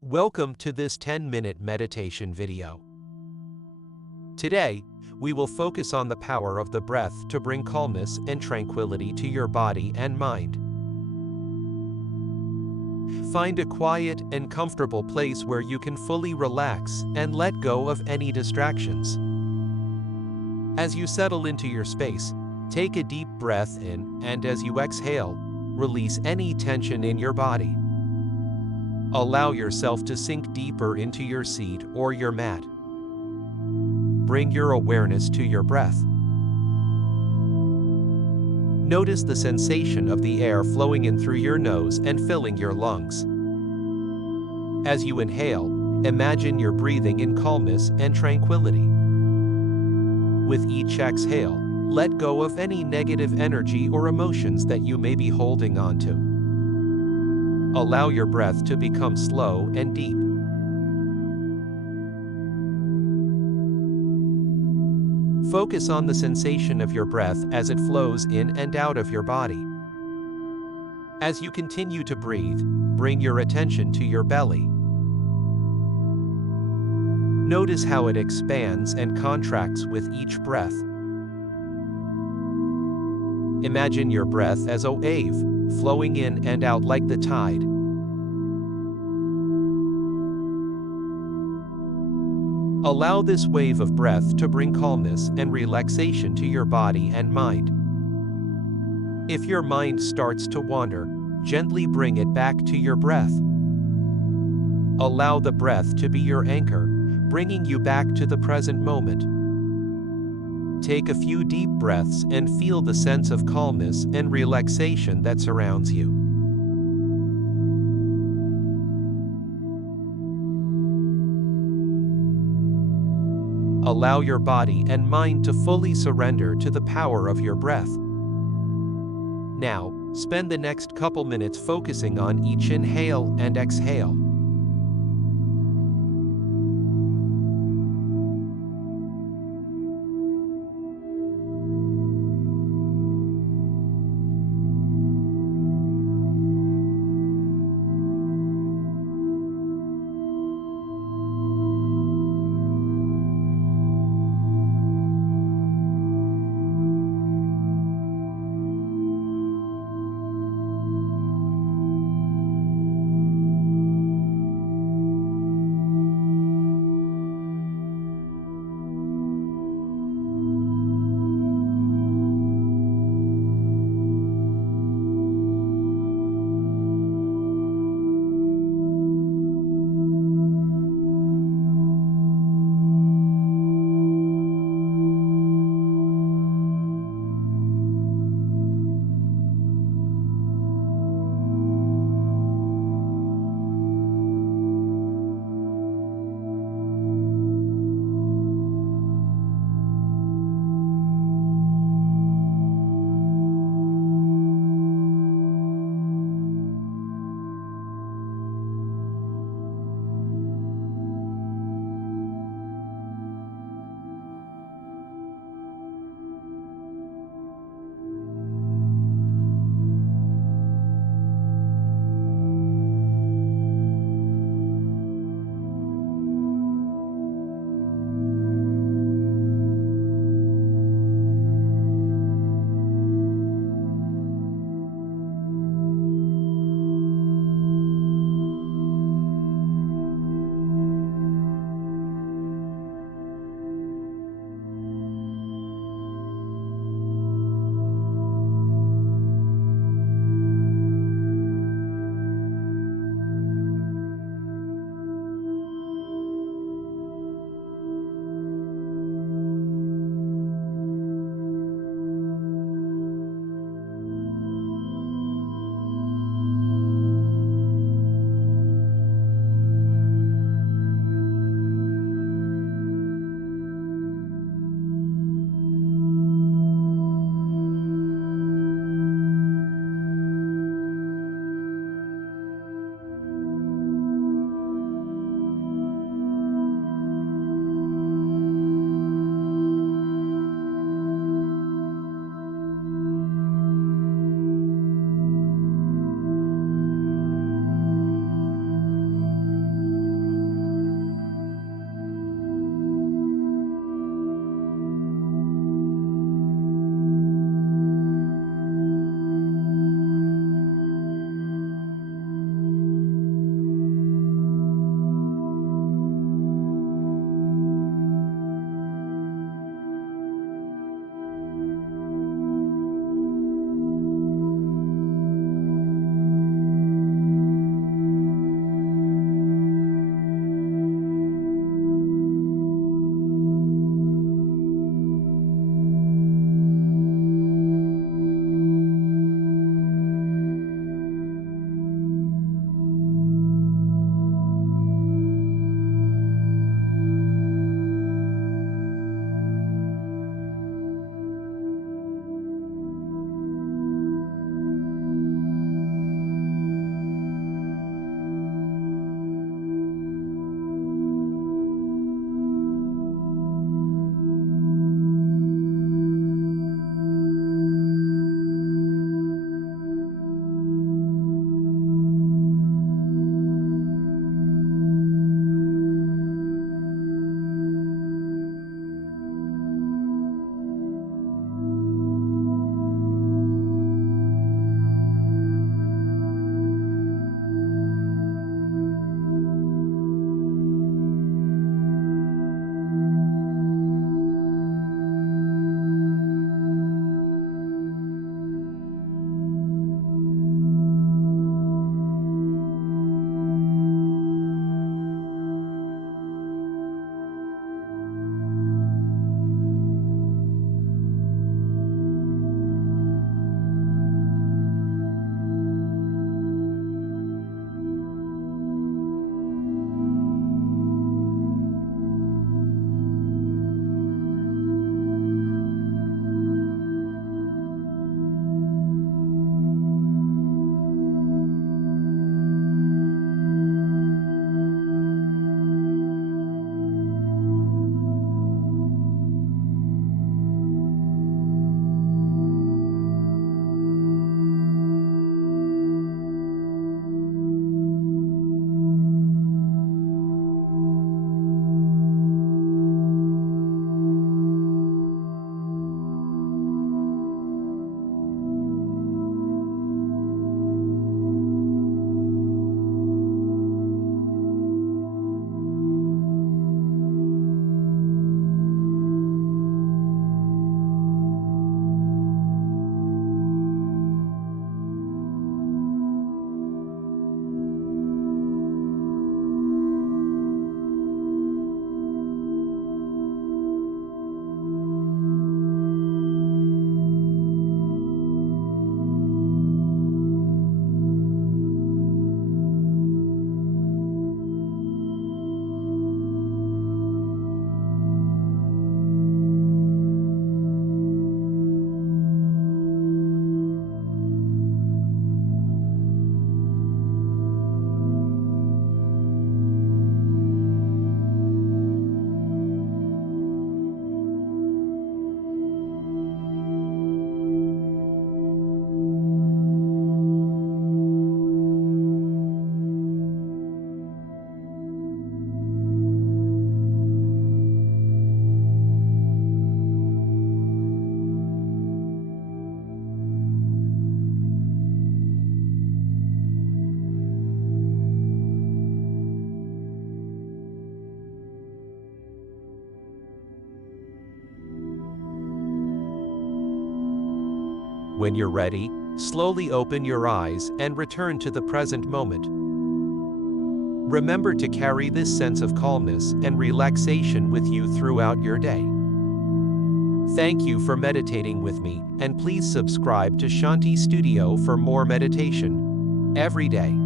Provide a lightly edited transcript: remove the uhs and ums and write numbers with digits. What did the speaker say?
Welcome to this 10-minute meditation video. Today, we will focus on the power of the breath to bring calmness and tranquility to your body and mind. Find a quiet and comfortable place where you can fully relax and let go of any distractions. As you settle into your space, take a deep breath in, and as you exhale, release any tension in your body. Allow yourself to sink deeper into your seat or your mat. Bring your awareness to your breath. Notice the sensation of the air flowing in through your nose and filling your lungs. As you inhale, imagine you're breathing in calmness and tranquility. With each exhale, let go of any negative energy or emotions that you may be holding on to. Allow your breath to become slow and deep. Focus on the sensation of your breath as it flows in and out of your body. As you continue to breathe, bring your attention to your belly. Notice how it expands and contracts with each breath. Imagine your breath as a wave, flowing in and out like the tide. Allow this wave of breath to bring calmness and relaxation to your body and mind. If your mind starts to wander, gently bring it back to your breath. Allow the breath to be your anchor, bringing you back to the present moment. Take a few deep breaths and feel the sense of calmness and relaxation that surrounds you. Allow your body and mind to fully surrender to the power of your breath. Now, spend the next couple minutes focusing on each inhale and exhale. When you're ready, slowly open your eyes and return to the present moment. Remember to carry this sense of calmness and relaxation with you throughout your day. Thank you for meditating with me, and please subscribe to Shanti Studio for more meditation every day.